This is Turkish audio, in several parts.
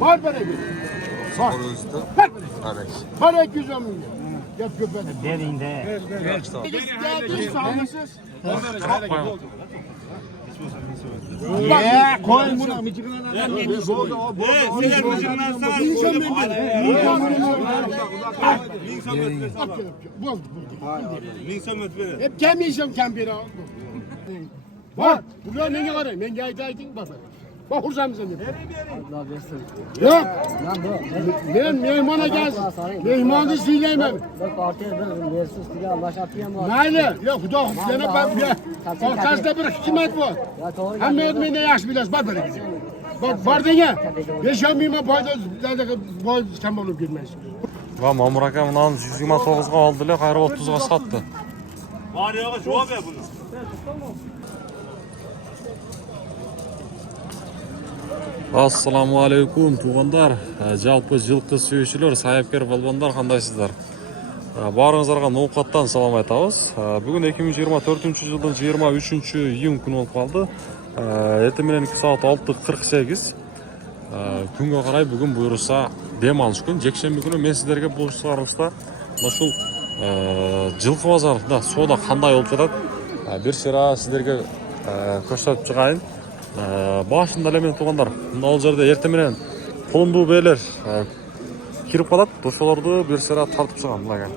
Var para gibi. Var. Para 210 milyon. Yap köpeğe. Derinde. Geldi sağlıksız. Ya koy Buna mıcıklarına adam gelmiş. Hep gelmeyeceğim kembire. Var. Buraya ne kadar? Ben gayet bak. Bak hurzam seni. Yok. Ben mehmana gelsin. Mehmanı ziyleyemem. Neyle? Yok huda. Yana ben bir. Kalkazda bir hükümet var. Hem ödmeyi ne yaş biliriz. Bak böyle gidiyor. Bak var denge. Yaşamayayım payda. Boy tam olup girmez. Va Mamur aka bundan 129 ga oldilar, qayri 30 ga sotdi. Var yo'g'i javob ber buni. Assalomu alaykum tuğanlar. Jalpı жылқы сүйүүчүлөр, саяпкер балбандар кандайсыздар? Барыңыздарга ноокаттан салам айтабыз. Бүгүн 2024-жылдын 23-июнь күнү болуп калды. Эртең менен 2 саат 6:48. Күнгө карай бүгүн буюрса дем алыш күн. Жекшемби күнү мен сиздерге бул чыгарылышта ушул жылкы базарында соода кандай болуп жатат? Бир шыра сиздерге көрсөтүп чыгайын. Башында эле мен туугандар, ал жерде эртең менен кулундуу бээлер кирип калат. Ошолорду бир шыра тартып чыгам мына.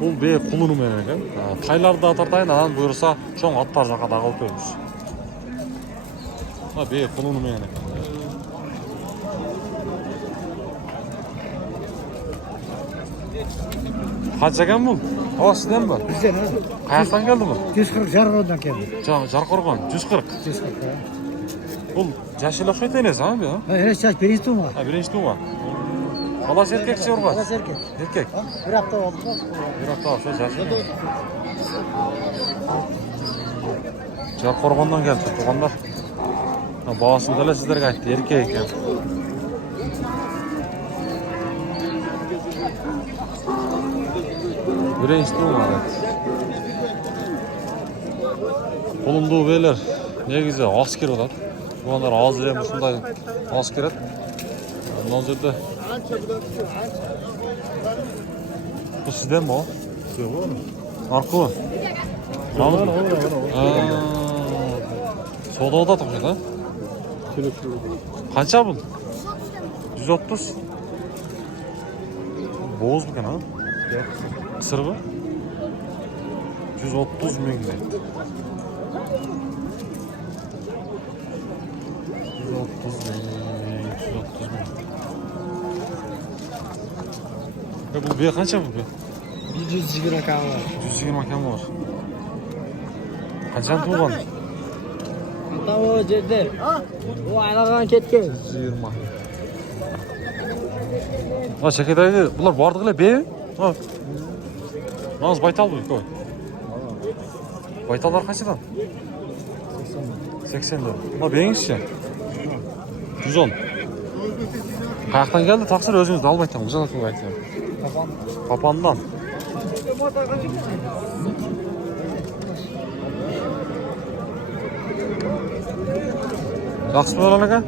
Бул бээ кулуну менен экен. Тайларды да тартайын, анан буюрса чоң аттар жака да калып көрүбүз. Мына бээ кулуну менен экен. Kaç ekan bu? O sizden mi? Bizden. Kayaktan geldi mi? 140 Jarqordan keldi. Jarqorgan 140. 140. Bu yaşıyla okşayt enes ha? Evet, yaş birinci tuğma. Ha, birinci tuğma. Balas erkekçi urgan? Balas erkek. Erkek. Bir hafta oldu. Bir hafta oldu, yaşlı. Jarqorgandan geldi tuğanlar. Babasında da sizlerge aytdı, erkek eken. Birinci tuğma, evet. Kolumduğu beyler negize asker olar. Bu anlar ağız ile musunday asker et. Ondan sonra bu sizden mi o? Arka mı? Namı mı? Soda oda tıkıyor da. Kaça bu? 130. Boğuz bu ha? Kısır bu? 130 bin lira. 130 bin. Bu bir kaça bu? 120 rakam var. 120 rakam var. Kaçan tuğan? Hatta o cedder. O aylardan ketken. 120. Ha şekerdagi bular bardığıyla be? Ha. Naz baytal bu koy. Baytallar kaçadan? 80 lira. Buna beğenişçi. 110. Kayaktan geldi taksir özünüz de almaytan. Güzel akıl baytan. Papandan. Жақсы болған aka?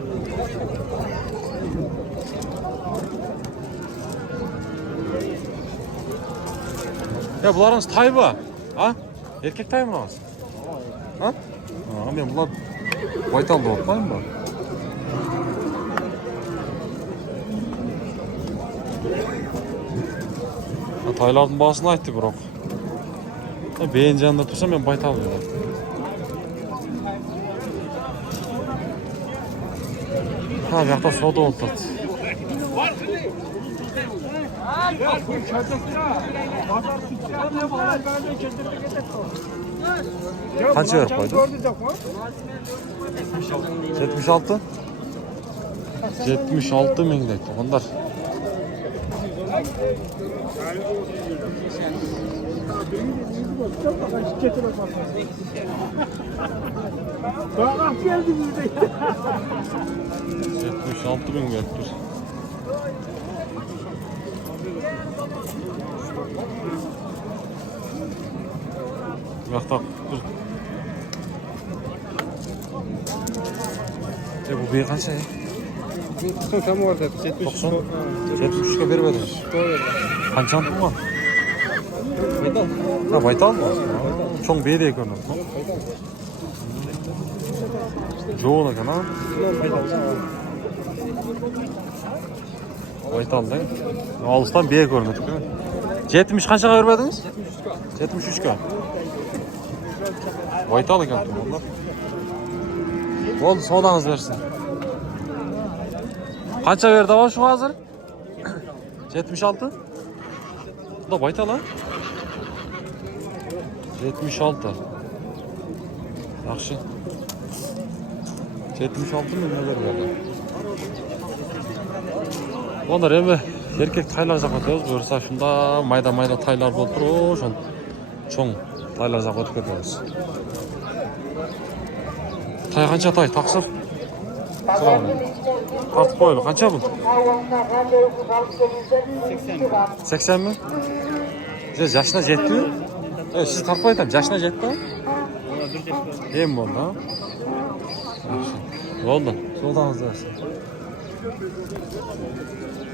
Ya bularınız tay mı? Ha? Erkek tay mı ağız? Ha? Ben bunlar baytalda olmayayım mı? Taylardan bağısını ayttı bırak. Beyin canında tutsam ben baytal diyorum. Ha, yakta soda oldu. Kaç yer koydun? 76. 76 bin lira. Onlar. Bak geldi burada. 76 bin lira. Yakta dur. Bu Bu bey qancha? 90 kam orada. 90. 73 ga berib eding. Qanchani tuqqan? Baytal. Ha, baytalmi? Cho'ng beyda ekan. Jo'g'on ekan, ha? Baytalda. Olisdan bey ko'rinadi-ku. 70 qanchaga berib edingiz? 73 ga. Baytal ekan tuqqanlar. Bo'ldi, savdangiz bersin. Qancha berdi o shu hozir? 76. Bu da baytal ha? 76. Yaxshi. 76 mı neler verdi? Onlar endi erkek taylar жаққа өтөбүз. Бuyursa şunda mayda taylar болуп туруп, ошон чоң taylar жаққа өтүп кетебиз. Tay qancha tay? Taqsir. Tartib qo'yili. Qancha bu? 80 mi? Siz yaşına jetti mi? Evet, siz tartib qo'ydim. Yaşına jetti mi? Em bo'ldi, ha? Bo'ldi. So'dangiz bersin.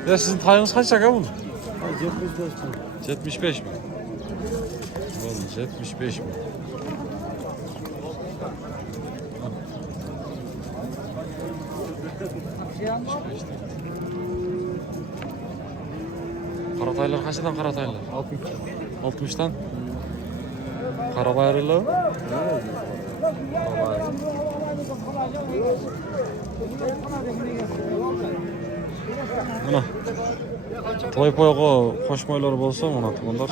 Ya sizin tayınız kaç aga bu? 75 mi? Oldu 75 mi? Karataylar kaçtan karataylar? 60'tan. Karabayırlı. Mana to'y poyga qo'shmaylar bo'lsa, mana tumanlar.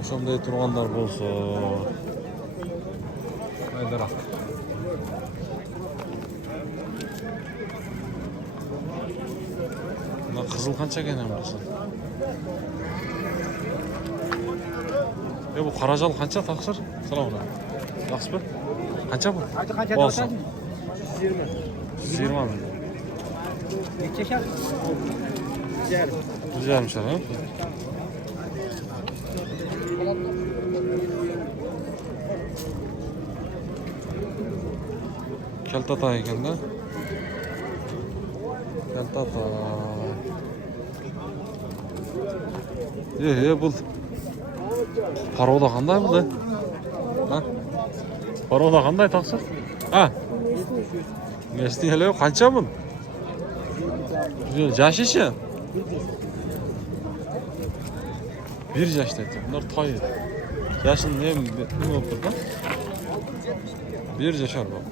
O'shanday turganlar bo'lsa. Maydaroq. Mana qizil qancha ekan bo'lsa? Bu qarajal qancha taqsir? Salom alaykum. Yaxshimi? Qancha bu? Qancha? 120 mi? Neçe şart? Güzelmiş ha. Keltata ekan da. Keltata. Bu paroda qanday bu? Ha? Paroda qanday taqsir? Ha? Mestinga yo'q, qancha bu? Yaşışı? 1 yaşta. Bunlar tay. Yaşın ne oldu da? 1 yaşar bak.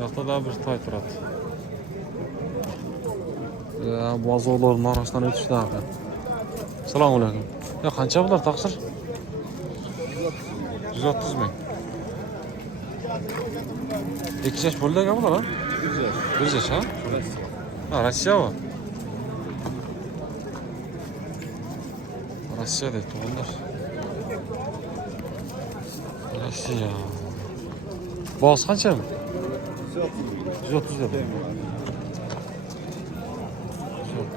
Yakta daha bir tay turat. Ya bu azolların arasından ötüştü abi. Selamun aleyküm. Ya kança bunlar taksır? 130 bin. 2 yaş bolda gel bunlar ha? 1 yaş ha? Ha, Rusya mı? Rusya değil, bunlar. Rusya. Boğaz kaça mı? 130 lira.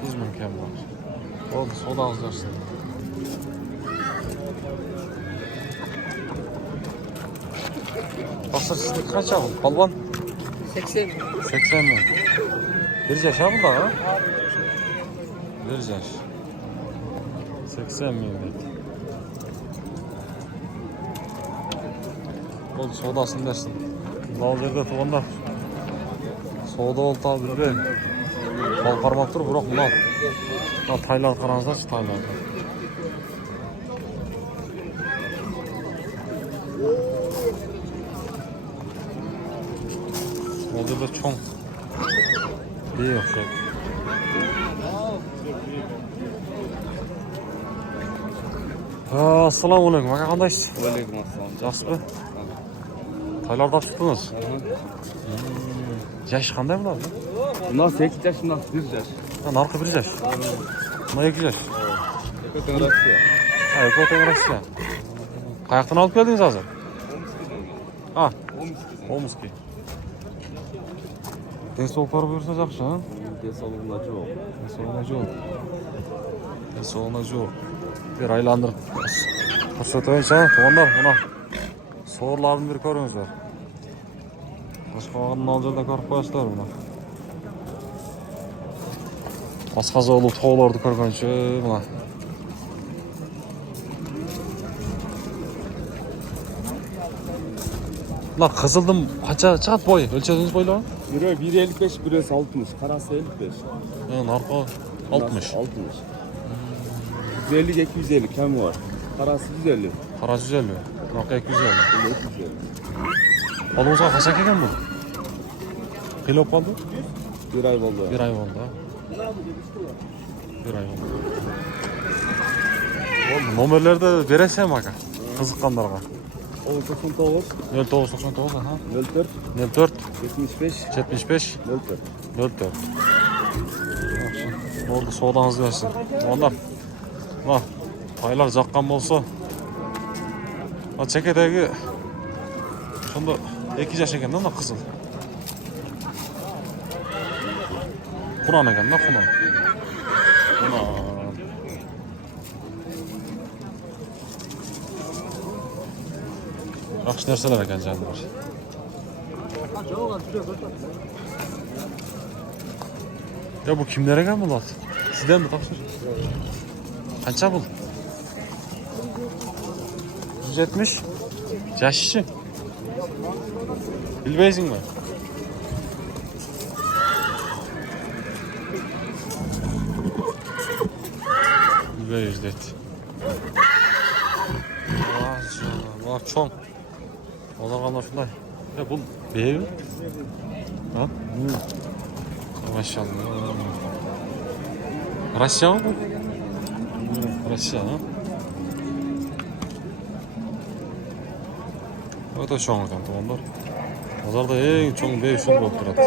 130 mümkün var. Oldu, soda alacaksın. Baksa sizlik kaç aldın? Balvan? 80. 80 mi? 1 yaş ha bunda ha? 1 yaş. 80 millet. Oldu, sodasını dersin. Lavzer'de tuğanda. Soda oldu tabi bilmeyim. Bal parmak dur, bırak bunlar. Taylar karanızda şu taylar. Orada da çok iyi yok şey. Assalamu alaikum. Aka qandaysiz? Aleyküm assalam. Yaxshimi? Taylarda chiqdingiz? Yash qanday bo'ladi? Bundan 8 yaş, bundan 1 yaş. Ha, narxi 1 yash. Buna 2 yash. Ekoten Rossiya. Ha, Ekoten Rossiya. Qayoqdan olib keldingiz hozir? Ha, Omskiy. Densoqlar buyursa yaxshi, ha? Sog'lig'ina yo'q. Densoqlar yo'q. Densoqlar yo'q. Bir aylandırıp ko'rsatayıncha to'g'onlar mana so'rlarni bir ko'ringizlar. Boshqa nollarda ko'rib qo'yasizlar buni. Asqazo'li tog'larni ko'rguncha mana. Bunlar qizildim qancha chiqadi boy? O'lchadingiz boylarni? Biri 1.55, birisi 60. Karası 55. Narxi 60. 60. 150, 250 kem var. Karası 150. Qarasi 150. Narxi 250. 250. Oldingizga qancha kelgan bu? Qilib qoldi? Bir ay oldu. Bir ay bo'ldi. Bir ay bo'ldi. Bo'ldi. Nomerlarda berasizmi aka? Qiziqqanlarga. 99, 0999 aha. 04, 04 75, 75 04. 04. Yaxshi. Bo'ldi, savdoңызды bersin. Onlar. Mana paylar jaqqan bo'lsa, mana chekadagi shunda 2 yosh ekanda mana qizil. Quron ekanda, Quron. Mana yaxshi narsalar ekan canlar. Ya bu kimler ekan bular? Sizden mi topshir? Qancha bu? 170. Yaşışı. Bilbeysingmi? Bilbeyiz deydi. Vah çoğun. Onlar qanday shunday. Ya bu bevi? Ha? Maşallah. Rossiya mı bu? Rossiya ha? Öte çoğun ekan to'g'onlar. Bozorda eng cho'ng bev shul bo'lib turadi.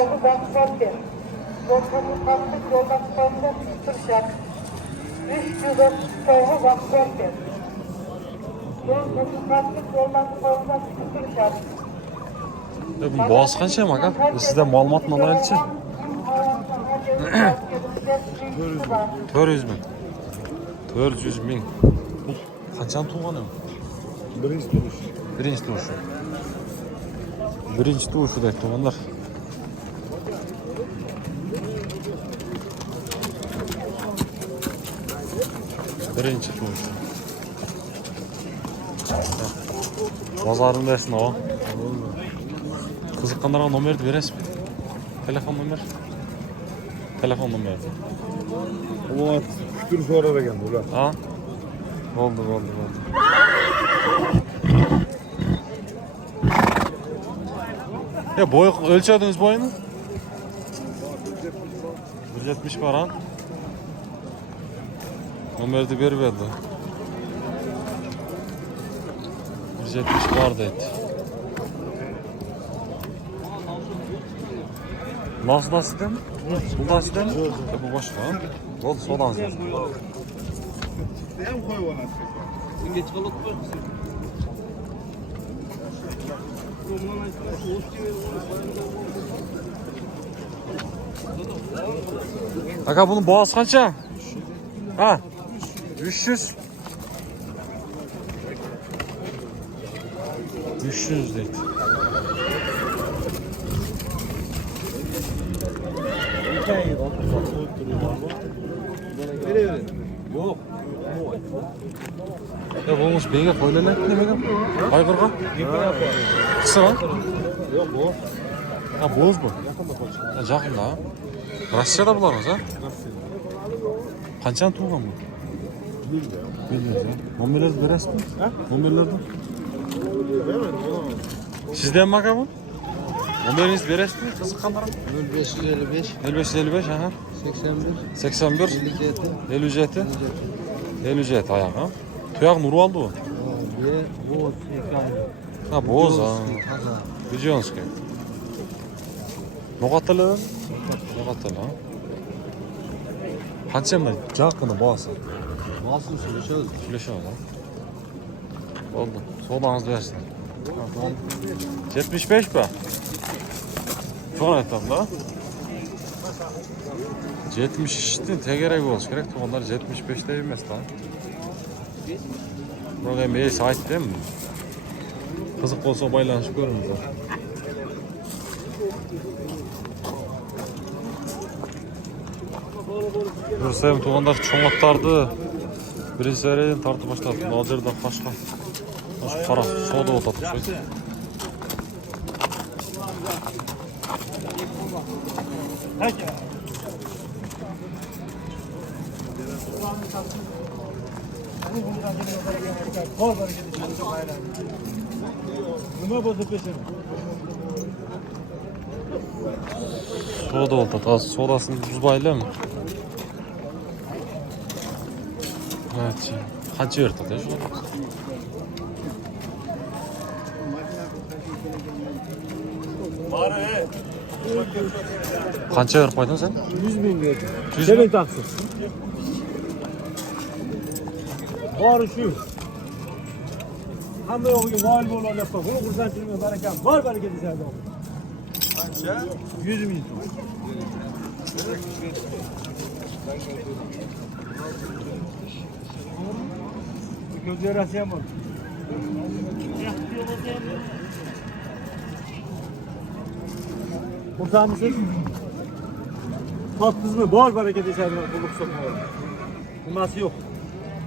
Bu boğaz qancha aka? Sizdan ma'lumotni olaylikchi. 400 ming. 400 ming. Bu qanchani tug'ani? Birinci duruş. Birinchi tug'ishi. Birinchi tug'ishidek to'g'onlar. Birinchi tug'ishi. Bozorni bersin o. Qiziqqanlarga nomerni berasizmi? Telefon nomer. Telefon nomeri. Ama şükür sonra da geldi ulan. Ha? Oldu. Ya boy ölçediniz boyunu? 170 var ha. Nomeri de verdi. 170 var dedi. Nasıl değil mi? Bu nasıl değil mi? Bu başka ha? Oldu soğudan zor. Aka bunun boğaz kaça? Ha? 300. 300 dedi. Yok. Ya bulmuş beyge koylanlar ne benim? Baygırga? Kısa lan? Yok bu. Ha boğaz bu. Ya жақын ha. Rossiyada bularmız ha? Qanchani tug'gan bu? Bilmiyorum ya. Nomerlerdi berasizmi? Ha? Nomerlerdi? Sizden mi aka bu? Nomeringizni berasizmi? Qiziqqanlar? 0555 0555 aha. 81 81 57 57 57 ayağı ha. Tuyağın uru aldı o. bu Ha boğaz ha. Biliyorsunuz ki. Noqatalı? Noqatalı ha. Qancha mı? Жақыны boğazı. Masum söyleyeceğiz. Güleşe ha. Oldu. Soğudanızı versin. 75 be. Çok aytam da. 70 işte tegerek olsun gerek. Onlar 75 de bilmez lan. Biroq endi esi aytdim. Qiziq bo'lsa baylanishib ko'ringizlar. Görsem tuğandaki çoğunluklardı. Birinci seriden tartı başladı. Nazır'dan başka. Şu para soğuda otadık. Soğuda otadı. Az soğudasını buz bayla mı? Evet. Kaç yırtı şu? Qancha berib qo'yding sen? 100.000 verdim. 100 Senin ming? taksın. Bari şu. Hamma yo'g'iga moyil bo'lib olib qo'y. Buni xursandchiligim barakam. Bor baraka desadi. Qancha? 100.000 so'm. Ko'zlarasi ham bor. Kurtarmışsınız. Tatlısız mı? Bol bereket içeride bulduk sokmalı. Bu nasıl yok?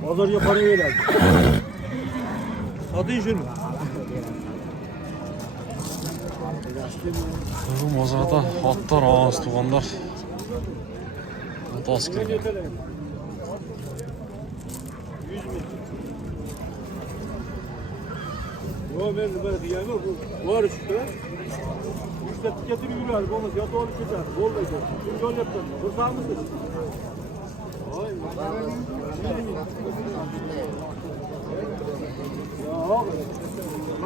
Pazarca para verirler. Satın şunu. Bu mozorda atlar ağız tuğanlar. Tas kelgan. Yo ben böyle diyemem. Bu var işte. Üstte getirip yürüyor. Olmaz. Ya doğru çıkar. Olmayacak. Şimdi yol yaptın. Kurtarmışsınız. Oy. Ya.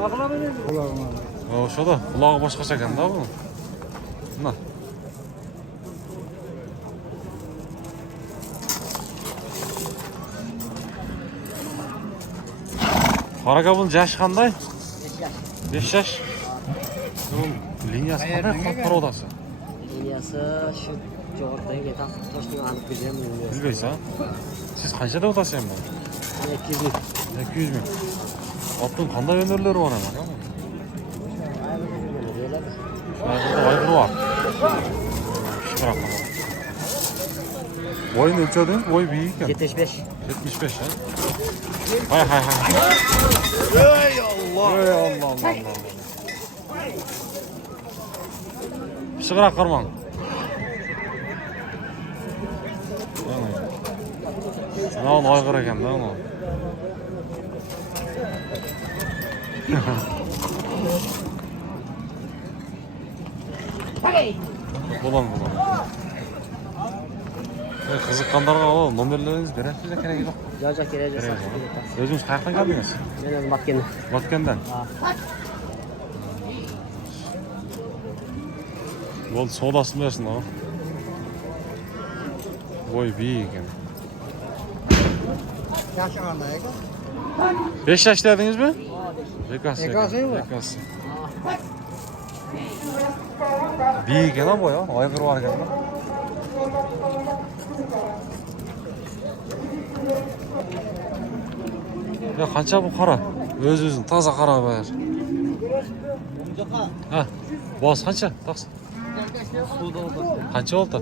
Ağlama ne? O'sha da qulog'i boshqacha ekanda bu. Mana. Qaraga buni yashi qanday? 5 yash. Liniyasi qanday qattiq odasi? Liniyasi shu jo'g'ridagi toshning aniq bilmayman. Bilmaysan? Siz qanchada o'tasiz endi? 200 ming. 200 ming. Otning qanday yo'nalari bor emas? Ayg'ir var. Boy ne ölçediniz? Boy büyük ya. 75. 75 ha. Hay hay hay. Ey Allah. Ey Allah Allah Allah. Şıkırak kırman. Ne oldu aygır eken ne oldu? Bulan. Qiziqqanlarga alalım. Nomerleriniz berasiz kerak yo'q. Yo'q, kerak yo'q. O'zingiz qayerdan keldingiz? Men o'zim Matkendan. Matkendan. Bo'ldi, savdosini bersin ha. Voy büyük ekan. Yaşı qanday ekan? 5 yaş dedingizmi? Bekasi. Bekasi mı? Bekasi. Büyük ekan bu ya. Ayg'ir var ekan. Ya qancha bu qara? O'z-o'zini toza qara ber. Ha. Bos qancha? Taqs. Qancha oldi?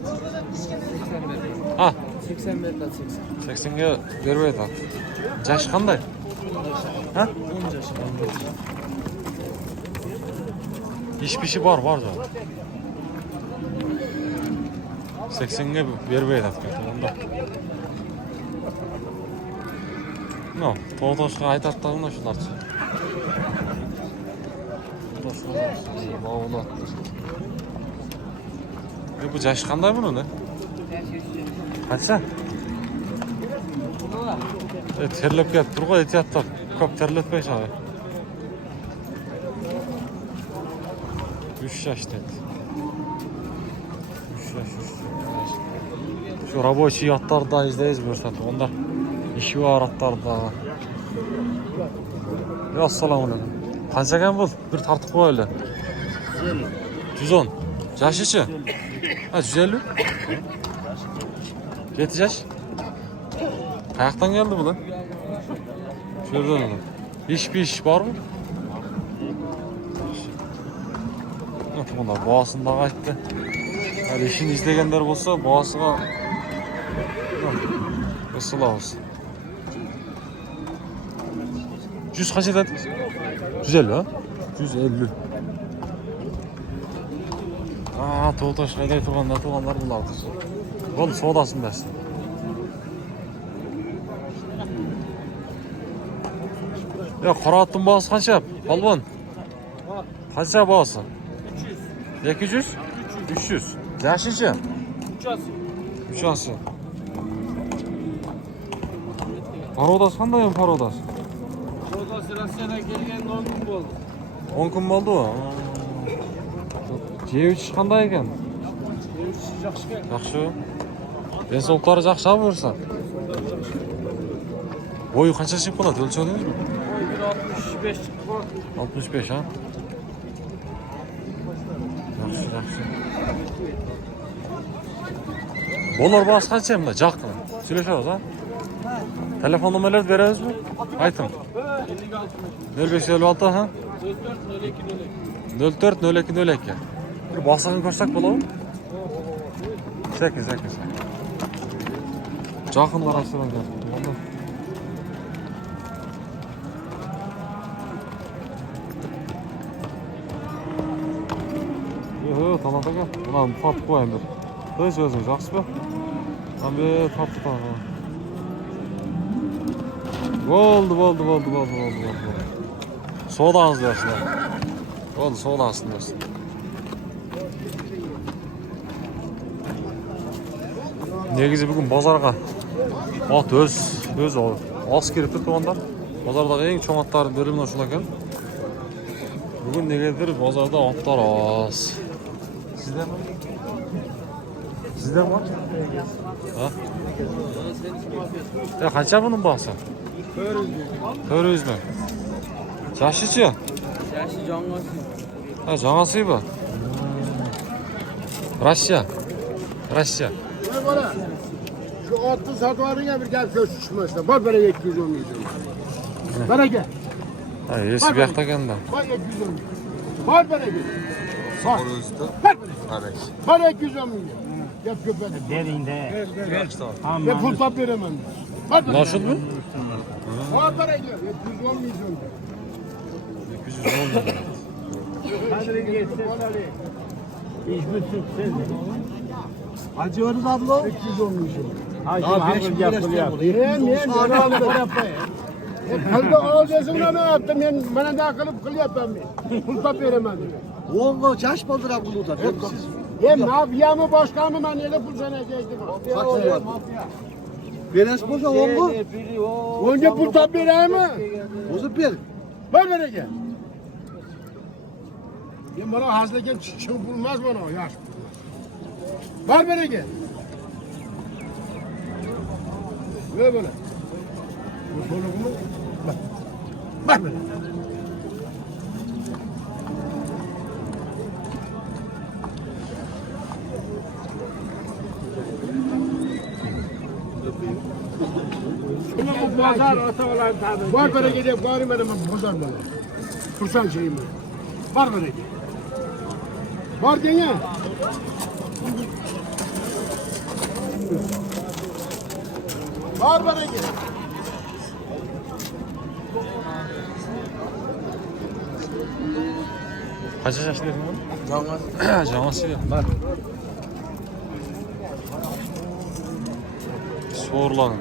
Ha, 80 metre 80. 80 ga bermaydi. Yash qanday? Ha? 10 yaş. İş pişi var da. 80 ga bermaydi onda. No, to'g'toshga aytadi unda shularchi. Bu yash qanday buni ne? Qancha? Terlab ketib turg'u aytyapti. Ko'p terlatmay shunday. 3 yaş dedi. 3 yaş. Şu рабочий atlarda izleyiz görsatı. Onda işi var atlarda. Ya assalamu alaykum. Qancha ekan bu? Bir tartib qo'yayli. 110. Yashi-chi? Ha, 150. 7 yaş. Qayoqdan keldi bular? Şuradan alalım. İş bir iş var mı? Evet, bunlar boğasını da açtı. Yani işini izleyenler olsa boğasına ısıla olsun. 100 kaç eder? 150 ha? 150. Toğutaş qayday turganlar bulardır. Bol sodaсын bersin. Ya qora otning бағасы qancha? Polvon. Qancha бағасы? 200. 300. Yashichi? Uchasi. Parodasi qanday ham parodasi? Parodasi Rossiyadan kelganda 10 kun bo'ldi. 10 kun bo'ldi-ku. Jey ichish qanday ekan? Yaxshi. Yaxshi. Densoqlari yaxshi bo'lsa. Boyu qancha chiqib qoladi? O'lchadingizmi? 65 chiqib qoldi. 65 ha? Yaxshi, yaxshi. Bunlar bahs qancha endi? Jaqmi? Söyleshamiz ha? Telefon nomerlerini beramizmi? Ayting. 0556 ha? 040202. Bir bahsini ko'rsak bo'ladimi? Sekin. Jaqinlar ashtalangan. Talat aka, buni topib qo'ying bir. O'z o'zingiz yaxshimi? Mana bu topib qo'ying. Bo'ldi. Sodangizni bersinlar. Bo'ldi, sodangizni bersin. Negizi bugun bozorga ot o'z oz kirib turganlar. Bozordagi eng cho'ng otlar berilgan shular ekan. Bugun negadir bozorda otlar oz. Sizda mi? Ha? Ya qancha bunun bahsi? 400 mi? Yaşıcı? Yaşı cangası. Ha, cangası bu. Rusya. Ne bana? Şu atlı satvarın ya bir gel köşk çıkmasına. Bak bana 210 milyon. Bana gel. Ha, yesi bir yakta geldi. Bak 210 milyon. Bak bana gel. Bak. Bana 210 milyon. Yap köpeğini. Derinde. Ben pul tap veremem. Bak bana. Nasıl mı? Bak bana gel. 210 milyon. 210 milyon. Kadri geçsin. İş bütün sen. Acıyoruz abla. 210 milyon. Hacı yapılıyor. Ben sana yapayım. Kılda alacaksın da ne yaptım? Ben bana da kılıp yapayım ben. Pul tap veremem. Oğlum çaş baldır abi bunu da. Hem mafya mı başka mı ben öyle pul sana geçtim. Beres boşa oğlum. Önce pul tap vereyim mi? Bozup bir. Ver bana gel. Ben bana hazırken çıkıp bulmaz bana yaş. Ver bana gel. Ver bana. Bu soluğumu bak. Ver bana. Bu pazar atalar tabii. Var bana gidip gari benim bozar bana. Kursan şeyimi. Var bana gel. Var dene. Var bana gel. Kaç yaşlı dedin bunu? Cangası ya. Bak. Soğurlan.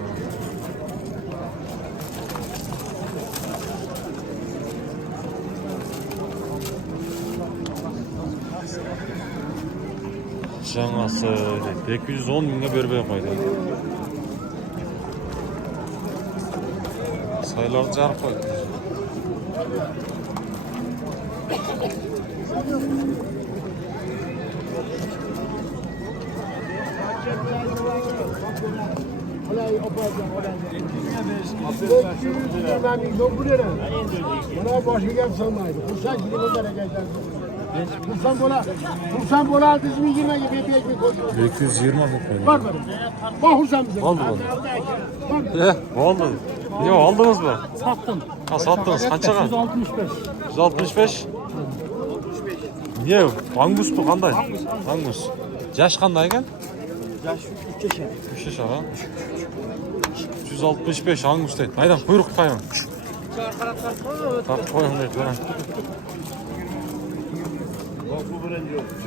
Cangası 210 mingga bermey qo'ydi. Saylarni jarib qo'ydi. Bana başka gel sanmaydı. Kursan gidip onlara gelsen. Vursan bola 120 gibi bir ekmek koyuyor. 220 bakmayın. Var benim. Bak vursam bize. Oldu oldu. Oldu. Yok aldınız mı? Sattım. Ha sattınız. Kaçağa? 165. 165. Niye? Angus mu? Qanday? Angus. Yaş qanday ekan? Yaş 3 yaşa. 3 yaş ha. 165 Angus deydi. Aydan quyruq tutayım. Taqib qo'ying deydi.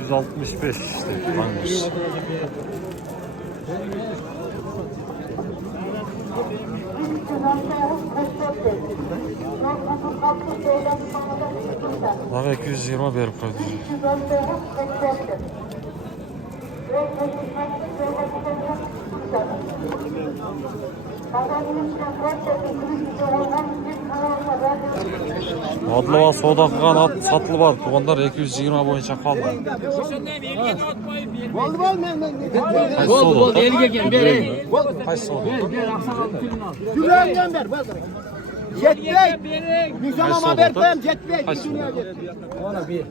165 işte Angus. Bana 220 berip qo'ydi. Adlova savdo qilgan ot sotilib bor. Tuğanlar 220 bo'yicha qoldi. Bo'ldi, elga kel, bering. Qaysi savdo? Yuragimdan ber, bas. Jetbek. Nizamama ber qo'yam, Jetbek. Qaysi savdo? Ona bir.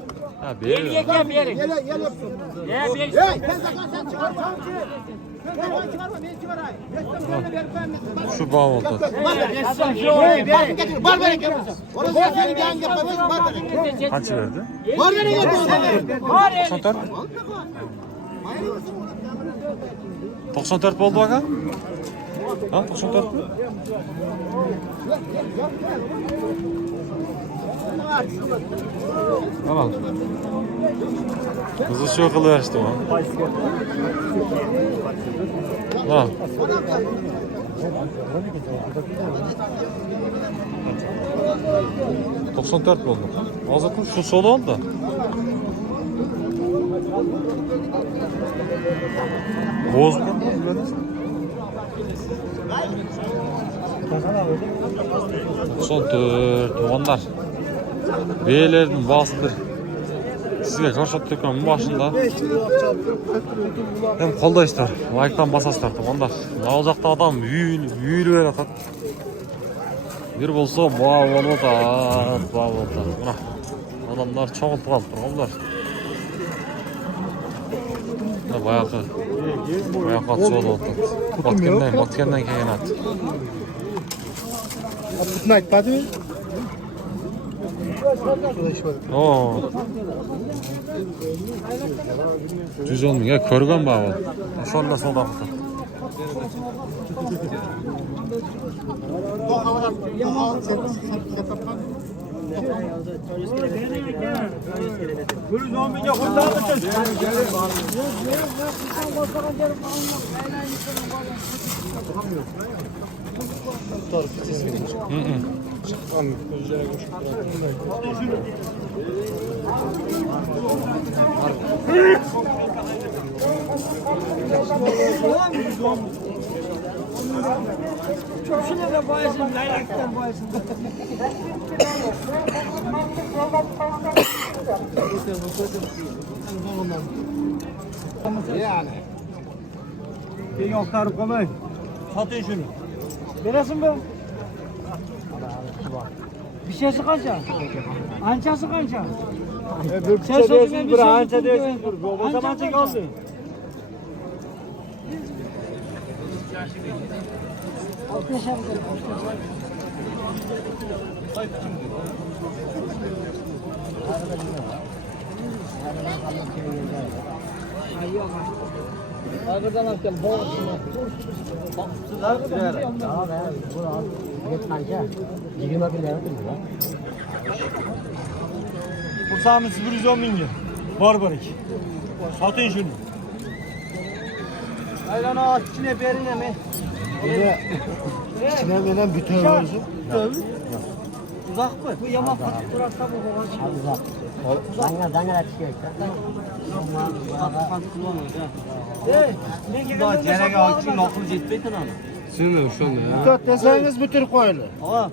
Ha, ber. Yel yapsın. Hey, sen sen çıkar. Ben çıkarma, ben çıkarayım. Resmen ver koyam. Şu bağ oldu. Var verin yapmasın. Orası senin yan yapamıyorsun, var verin. Kaç verdi? Var verin yapmasın. 94. 94 oldu aka? Ha 94 mü? Tamam. Kızı şu kılıyor işte o. Ha. ...94 oldu. Azıcık şu solu oldu da. Boz mu? 94 oğlanlar. Beylerinin basıdır. Sizge ko'rsatib turgan boshida ham qo'llaysizlar, like'dan bosasizlar to'g'onlar. Navzoqda odam yuyilib yotadi. Bir bo'lsa boğa bo'ladi, boğa bo'ladi. Mana odamlar cho'g'ilib qolib turganlar. Mana boyaqa so'lib o'tadi. Botgandan keyin at. Tutmayt, padi. Oo. 110 mingga ko'rgan bor. Inshaalloh savdo qildi. Şuna boyasın, laylaktan boyasın. Yani. Bir yoktarıp koymayın. Satın şunu. Veresin be. Bir şeysi kaça? Ançası kaça? Sen sözüne bir şey ança dersin. O zaman çek olsun. Ağırdan alacağım, boğazına. Bursa'mız 110 bin lira. Barbarik. Satın şunu. Aylan ağaç içine berine mi? İçine veren bütün olsun. Uzak mı? Bu yaman patik durarsa bu babacığım. Uzak. Danga çıkıyor. Patik kullanıyor. Ne gerek ağaçın okul jetmeydi lan. Şimdi şunda ya. Dört deseniz bitir koyulu. Ama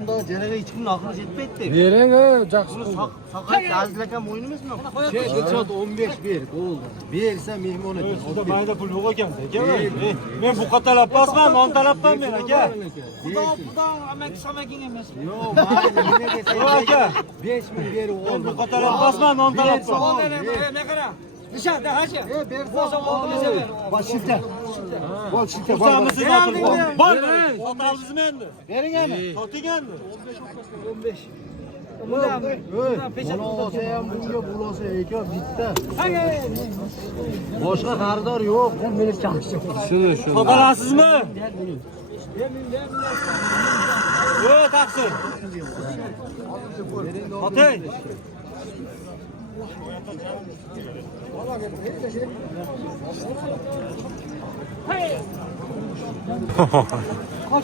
bunda cerege hiç kimin aklına jetmeydi. Veren ha, Jackson. Sakat yazılırken boynumuz mu? Geçot 15 bir oldu. Verirse mehmon O edin. da bana da pul yok ekan. Men bu qatalab basman, on talabdan men aka. Bu da amek samekin emas. Yok bari yine de Yo aka. 5 bin veri Men oldu. bu qatalab basman, on talabdan. Ne kadar? Dışarıda hacı. Boşa oldu. Bak şilte. Bol şilte. Kursağımızı atır. Var mı? Satal bizmenmi? Verin abi. Sotinganmi? 15. Bundan Bunu olsa hem bunga bu olsa eka bitti. hangi? Boşka kardar yok. Ben benim çalışacağım. Şunu şunu. Sotalasızmı? Yo taksir. Atay.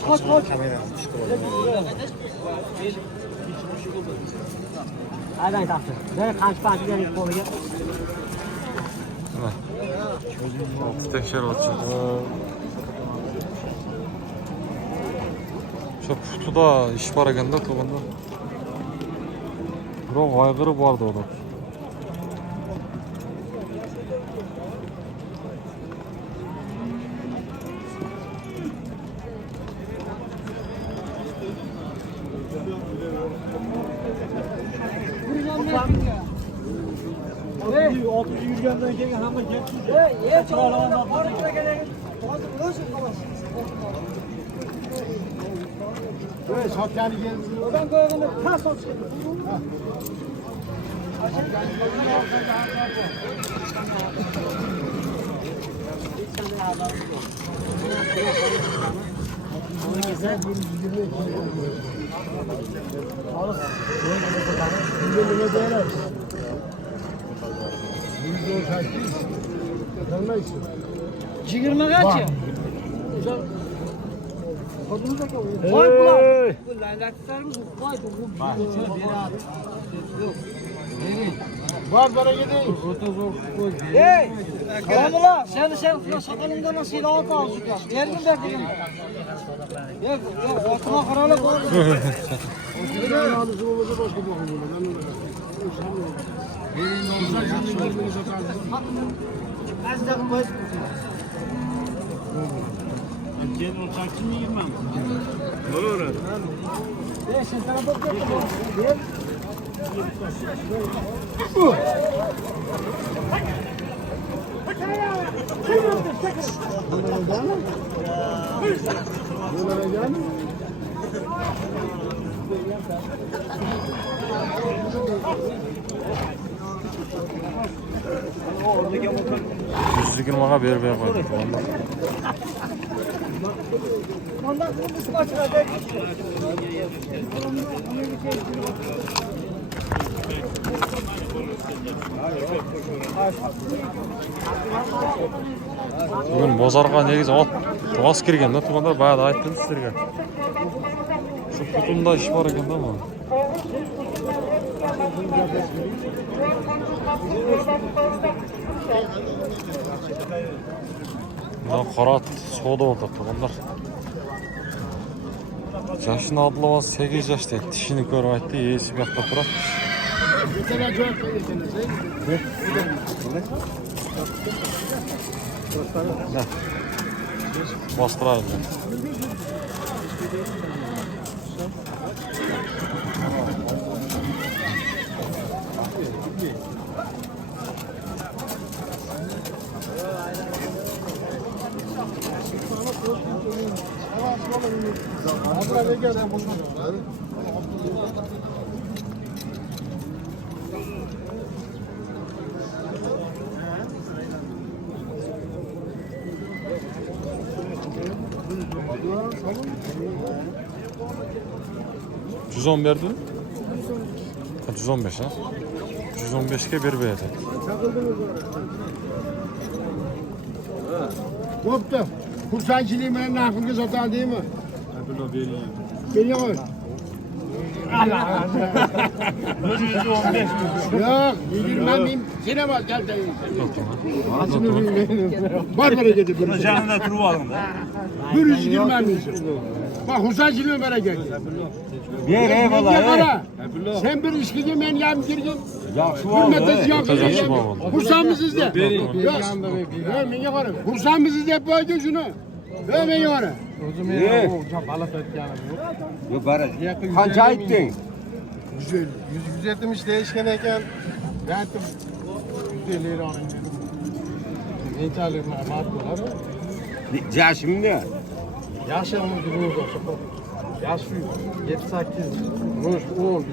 Koş. Aynen taktı. Ben kaç partilerin kolu gel. tekshir o'tishadi. Shu putida ish bor ekanda to'g'anda. Biroq ayg'iri bordi ular. Oturup yürüyenden keyin hamma ketdi. Böyle şapkanı gelsin. Ben koyduğumda tas olsun. Cigirme kaç ya? Koy bular. Bu laylaklarımız koy. Var bara gideyim. Hey! Kamula sen sakalında nasıl ilavat alsın ya? Yerini bekleyin. Ya ortama karalı koy. Az da koy. Gelin o taksi mi girmem? Olur. Sen sana bakıyorsun. $120'ga bermay qo'ydi. Ondan kırmızı maçına da. Bugun bozorga negiz ot g'oz kirganda tumanlar bayada aytdim sizlarga. Shu putumda ish bor ekanda mana. Bundan qora savdo bo'ldi tumanlar. Jashni Abdulloh 8 yoshda tishini ko'rib aytdi, yesi bu yoqda turadi. Mesela cevap verirseniz. Bostırayım. Cüzon verdi mi? 115 ha? 115'ke bir verdi. Koptu. Kursancılığı benim aklımda satan değil mi? Bunu vereyim. Geliyor. Yok, 20 bin sene var gel de. Var bereketi bir. Canına turu alın da. 120 bin. Bak Husancılığı bereket. Bir eyvallah. Sen bir işkili men yam girgin. Yaxşı Hürmetesiz yok. Yaxşı oldu. Kursağımız sizde. Yok. Menge var. Kursağımız sizde böyle şunu. Menge var. Yok bara. Qancha aytding? 170 değişken ekan. Ben 150 lira alayım dedim. Neçalik mat bo'lar? Jashimni. Yaşı onu durur olsa. Yaşı 7-8. Roş 10.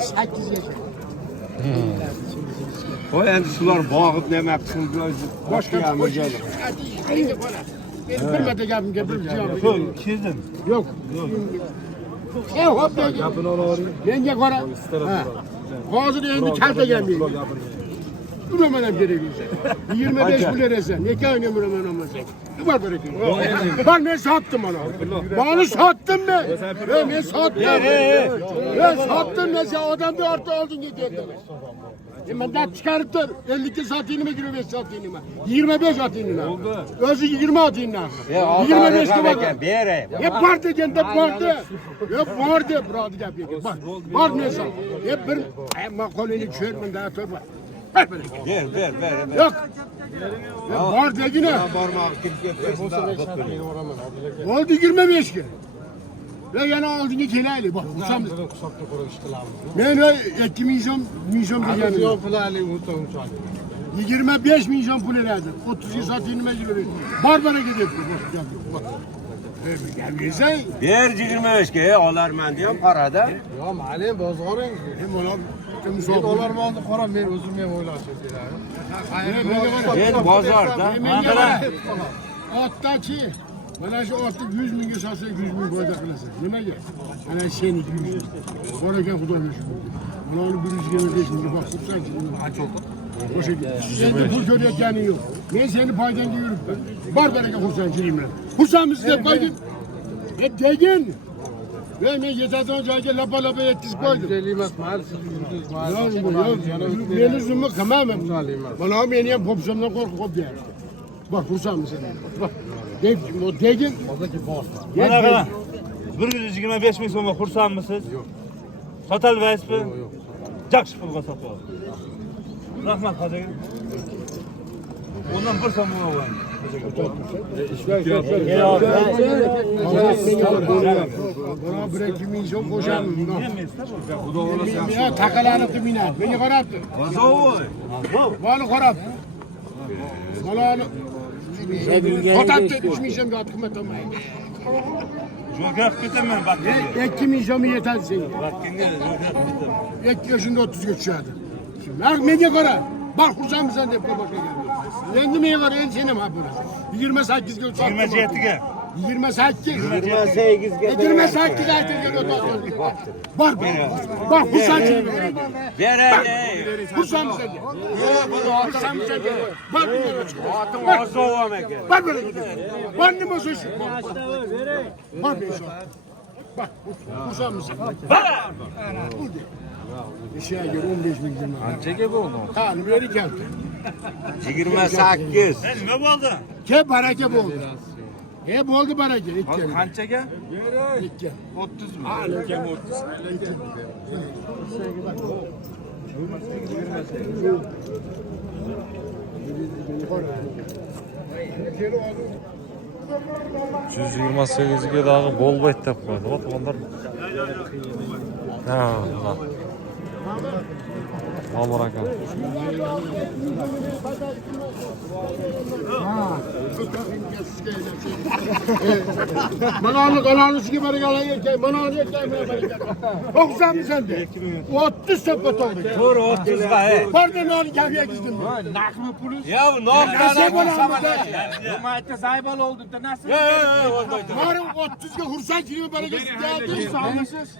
8 yaşa. Qo'y endi shular bog'ib nima qilsin o'zi. Başka bir şey. Benim bilmedi gapim gapim. Kizdim. Yok. Hop de. Menge kora. Ha. Ağzını endi kalte gelmiyor. Üremeden gerekirse. 25 milyar esen. Ne kâhine üremeden olmasın. Var bereket. Bak ne sattım ona. Bana sattım ben. Ne sattım. Ne sattım ne sen adam bir orta oldun gidiyordu. Hemen çıkarıp da 52 saatini mi 25 saatini mi? 25 saatini mi? Özü 20 saatini mi? 25 saatini mi? Hep vardı kendine vardı. Hep vardı. Buradı yapıyor. Bak var ne sen? Hep bir makoleni çörmen daha torba. Ver. Yok. Var de yine. Oldu 25 ki. Ve yana aldın ki kelali bak. Usam. Ben 2 milyon diyeceğim. Yok fulali utum çal. 25 milyon pul ederdim. 30 saat inime giriyor. Barbara gidiyor. Bak. Gelmeysen. Ber 25 olar men deyam qarada. Yo malim bozg'oring. Hem olam. Kim Men soğuk. ular bo'ldi qora men o'zim ham o'ylashim kerak. Men bozorda. Ottaki. Bana şu otu 100 bin satsa 100 bin koyda kılasın. Nime gel? Hani seni 100 bin. Oraya kudamış. Bana onu 125 bin bak. Tutsan ki. Aç oldu. O şekilde. Sen de pul görüyor yani yok. Ben seni paydan diyorum ben. Barbara kursan kilimle. Kursamızı da koydun. Degin. Ve ne yeterden önce lapa lapa yetiz koydum. 150 emas, mal siz 100 mal. Ben üzümü kamamen. Bana beni hem popsomdan korkup diye. Bak kursam sen. Bak. O degin. Mana qara. 125 ming so'mga xursandmisiz? Yo'q. Sotalmaysizmi? Yo'q. Yaxshi pulga sotib. Rahmat hozir. Ondan bir so'm bo'laman. Bana bırak milyon koşan. Ya takalanıp da biner. Beni kararttı. Bana kararttı. Bana Kotattı 3 milyon bir atkım etamayın. Jo'gaq ketaman bak. 2 milyon yeter senin. Vaqtinga jo'gaq ketaman. 2 yaşında 30 geçiyordu. Şimdi medya kara. Bak kursam mı sen de başa geldi. Kendi neye var en senem ha burası. 28 gün sattım. 27'ga. 28. 28 aydır geliyor. Var. Bak kursam seni. Ver. Kursam mı sen de? Kursam mı sen de? Bak bir yere çıkıyor. Bak böyle gidiyor. Bak ne masası. Bak bir şey. Bak kursam mı sen de? Bak. İşe göre 15 bin lira. Anchaga bo'ldi. Ha, nima geldi? 28. Nima bo'ldi? Ke baraka bo'ldi. Bo'ldi baraka. Qanchaga? 2. 30 mi? Ha, 30. Yüz 28'e dağı bolbayt dep koydu. Bak onlar. Ha, bak. Mamur aka. Bana kanalını gibi baraka yerken bana yerken Oksan mı sen de? 30 sepet oldu. To'g'ri 30ga. Pardon onu kafiye gizdim. Naqmi puli? Ya Nasıl bana mı da? Mayta zaybal oldu da nasıl? Varım 30'ga hursan kimi baraka geldi. Sağlıksız.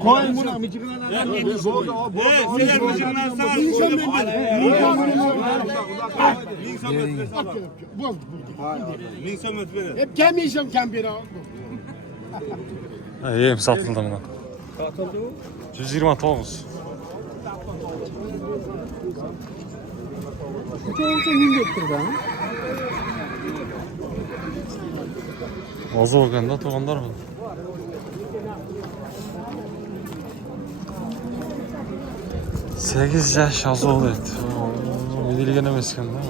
Koy buna mıcırına. Hep gelmeyeceğim kembire. Yem satıldı buna. 129. Az olganda tuğanlar mı? Sekiz yaş az oldu. Bilgen emesken değil mi?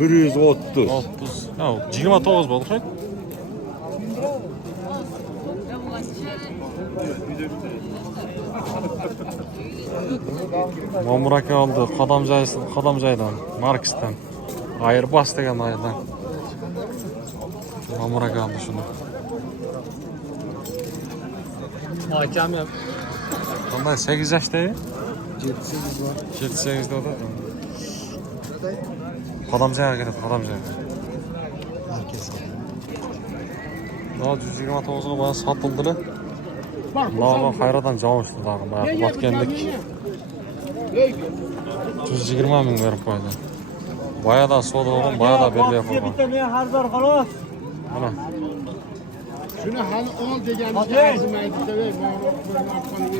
Bir 130. 30. Ya 29 balık mı? Mamburak aldı. Kadamcaydan, Marks'tan. Airbus degen aydan. Mamburak aldı şunu. Hakem yap. Ondan 8 yaş değil. 7-8 var. 7-8'de o da. Kadamcaya gidiyor, kadamcaya. Daha 129'a bana satıldı. Lağla hayradan camıştı lağla. Bayağı batkenlik. 120 bin verip koydu. Bayağı da soda olgun, bayağı da belli yapılgan. Bir tane hazır kalos. Ana. Şunu hal ol degen lazım aydı tabii.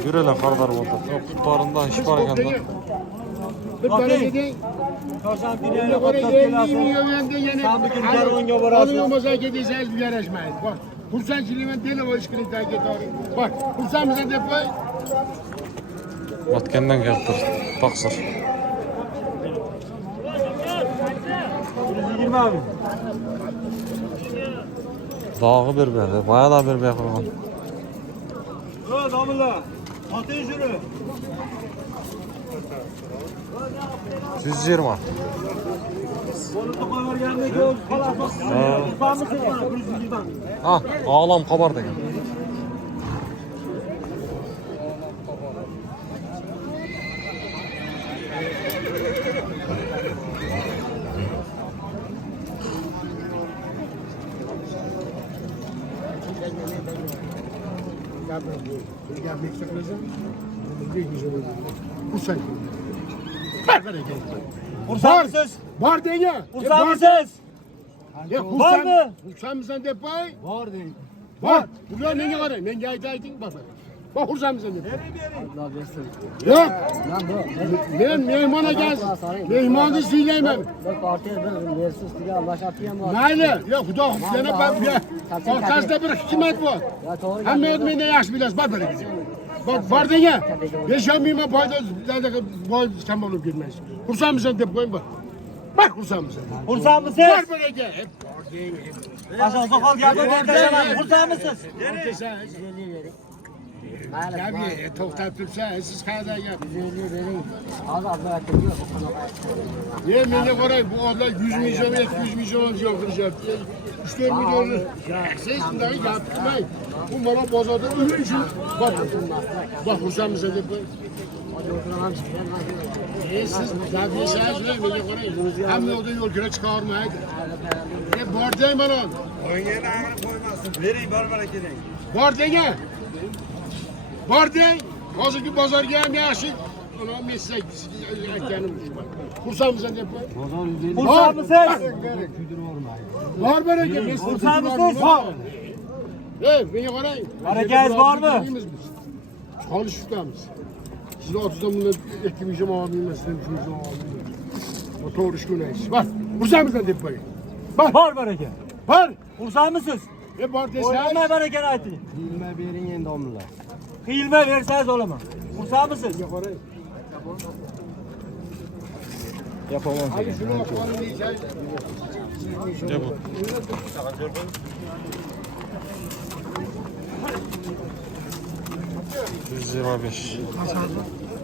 Yüreyle kardar oldu. Kutlarında iş var ekenden. Bir para gidin. Koşan Ne dinleyle kadar kotak 50 gelası. milyon de yine Sabıkın jargonga borasın. alıyormasa gideceğiz bir yarışmayız. Bak. Kursan çilimen deli o işkini takip ediyor. Bak. Kursan bize depoy. Batkenden geldir. Taksır. 120 abi. Dağı bir be. Bayağı da bir be kurban. Evet damla. Atın şunu. 120. Bunu toparlar gelmek yok. Kalas bak. Utanmışsın bana. 120. Ha, ağlam kabar degen. Kursan. Ver ver gel. Kursan mısınız? Var denge. Kursan mısınız? Ya Var mı? Kursan mısın depoy? Var değil. Var. Buraya nenge var? Nenge aytaydın bak. Bak kursan mısın depoy? Allah versin. Yok. Lan bu. Ben mehmana gel. Mehmanı söyleyemem. Ben partiye ben versiz diye Allah şartıyam var. Mayli. Ya Xudo yana bak ya. Ortasida bir hikmat bor. Ya doğru. Hamma o'zingni yaxshi bilasiz, bor biriga. Bak bor degan. Yashamayman foyda boy kam bo'lib ketmaysiz. Xursandmisan deb qo'ying bor. Bak xursandmisan. Kursan Bor mısınız? biriga. Aşağı sokal geldi ben kaçamam. Kursan mısınız? Gapi to'xtab tursa, siz qayerdan gap? Ye menga qarang, bu odamlar 100 milyon, 200 milyon yo'qirishyapti. 3-4 millionni siz bunday gap qilmang. Bu mana bozorda o'yin uchun bor xursandmisan deb qo'ying. Siz gap yesangizmi menga qarang, hamma yoqda yo'l kira chiqarmaydi. Bor deyman on. O'yingani ag'rib qo'ymasin. Bering bor-bor keling. Bor degan. Bor deng. Hozirgi bozorga ham yaxshi. Ana men sizga aytganim shu. Xursandmisan deb qo'y. Kursan mısınız? Bor baraka. Men Xursandmisiz? Ey, menga qarang. Barakangiz bormi? Chiqolish tutamiz. Sizni otizdan bunda 2 milyon olmayman, sizdan 3 milyon olmayman. O to'g'ri ish ko'raysiz. Bor. Xursandmisan deb qo'y. Bor baraka. Bor. Kursan mısınız? Bor desangiz. Oynamay barakani ayting. Bilme verin endi omlar. Kıyılma verseniz olaman. Kursan mısınız? qarang. Yapamam. Hadi shuni olib deysiz. Ne bu? $125.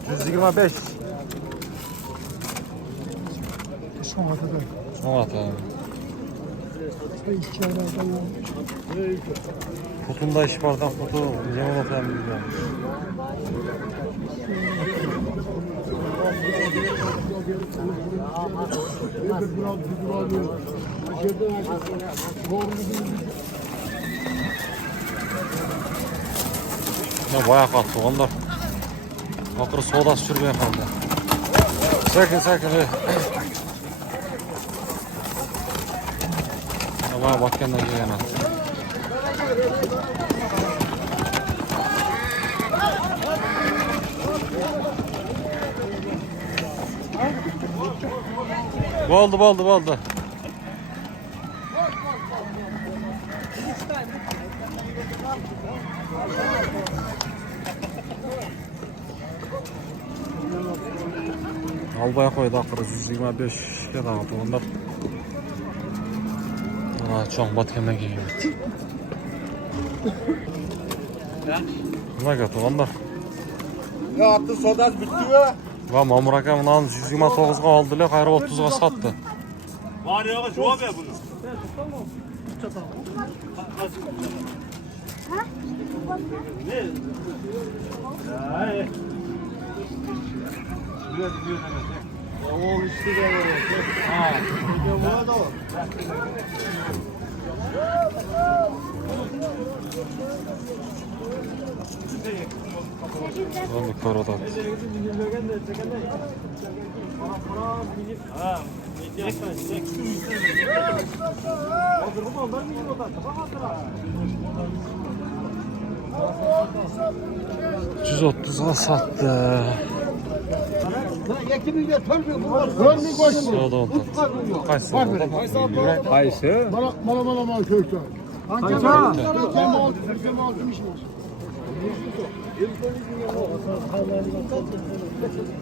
125. Son at abi. Putunda iş bardan putu zaman atayım diyor. Ya bayağı kalktı onlar. Bakır soda sürmeye kaldı. Sakin. Bayağı bakkenler gelen attı. Oldu. Albaya koydu akırı 125 ya da altı onlar. Çok batkenden geliyor. Ne kötü onlar. Ya attı sodas bitti ya. Va Mamur akamdan 129'ga aldılar, gayrı 30'ga sattı. Var ya cevap ver bunu. Ne? O işte de var. Ha. Bu da o. Onu karadan. Ha. 130'ga sattı. Görmüyor koşsun. Soda oldu. Kaç oldu? Kayısı. Bana kökten. Kanka. Kökten oldu, kökten olmuş mu?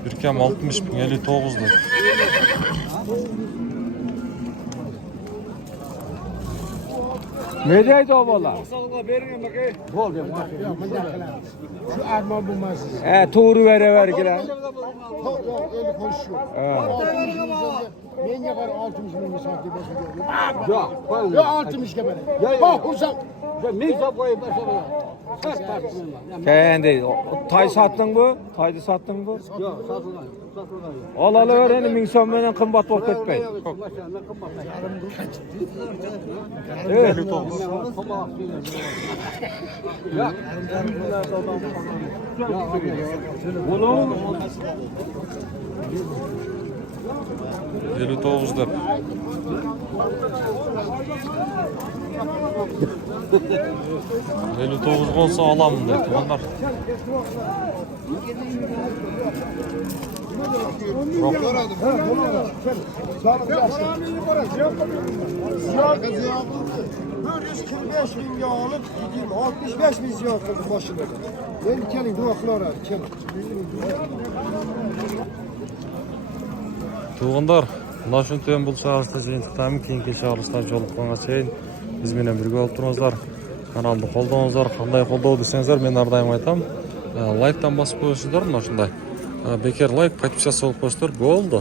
Ürkem 60.059'du. Neredeydi o valla? Şu arma bulmaz. Tuğru ver giren. Yok, öyle konuşuyor. Ben yapar 60 bin misafir başında. Yok 60 gebere. Bak Hüsam. Kendi. Tay sattın bu? Taydı sattın bu? Yok satılmıyor. Alalı öğrenin min sömmenen kımbat bolup ketpey. Evet. Bunu 59'da. $59 olsa alamın dedi onlar. Ziyar 145 bin alıp 65 bin ziyar kıldı başına. Ben kelin duaklar var. Tuğunlar, mına şun tüyen бұл шағылышта жиынтықтамын, кейінгі шағылышта жолыққанға шейін бізменен бірге болып тұрыңыздар. Каналды қолдауыңыздар, қандай қолдау десеңіздер, мен әрдайым айтам. Лайктан басып қойыңыздар, мына шындай. Бекер лайк, подписаться болып қойыңыздар, болды.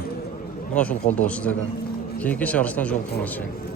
Мына шул қолдау сіздерден. Кейінгі шағылыштан жолыққанға шейін.